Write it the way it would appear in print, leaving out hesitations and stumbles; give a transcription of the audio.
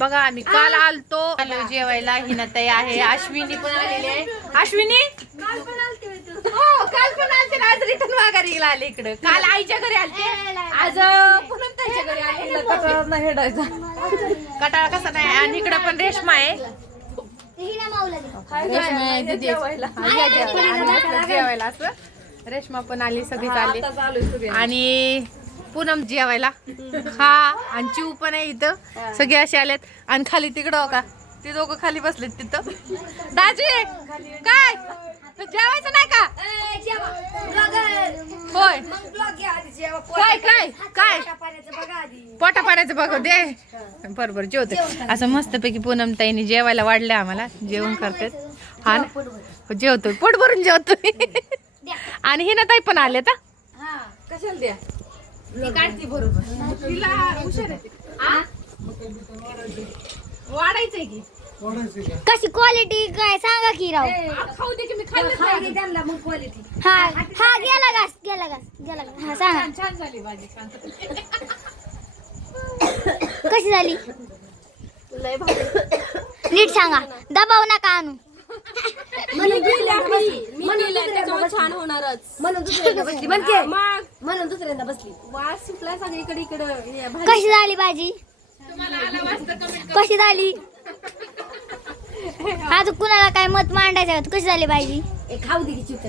बघा आम्ही काल आलो जेवायला. हिनाताई आहे, अश्विनी पण आलेली आहे. अश्विनी हो काल पण आलते, आज रिटर्न माघारी आले इकडे. काल आईच्या घरी आलते, आज पुन्हा ताईच्या घरी आले. कटाळा कसा नाही. आणि इकडे पण रेश्मा आहे, जेवायला असं. रेश्मा पण आली, सगळीच आली. आणि पूनम जेवायला खा. आणि चिऊ पण आहे इथं, सगळे असे आलेत. आणि खाली तिकडं का ते दोघं खाली बसलेत तिथं. दाजी काय जेवायचं नाही का? होय काय काय काय पोटा पाण्याचं बघ दे. बरोबर जेवते असं मस्तपैकी. पूनम ताईने जेवायला वाढले, आम्हाला जेवण करतात. हा ना जेवतो, पोट भरून जेवतो. आणि हिनाताई पण आलेत. कशाला द्या काढती बरोबर, तिला हुशार आहे. वाढायचंय की कशी क्वालिटी काय सांगा की राव. खाऊ दे की मी खाल्लं त्यांना मग क्वालिटी. हा हा गेला घास गेला घास गेला घास. हा सांगा छान झाली भाजी. कशी झाली नीट सांगा, दबाव नका आणू. छान होणारच म्हणून दुसऱ्यांदा बसली. वास सुटला सगळीकडे. इकडे कशी झाली भाजी, कशी झाली? आता कुणाला काय मत मांडायचं, कशी झाली भाजी? खाऊ दे की चिपटा.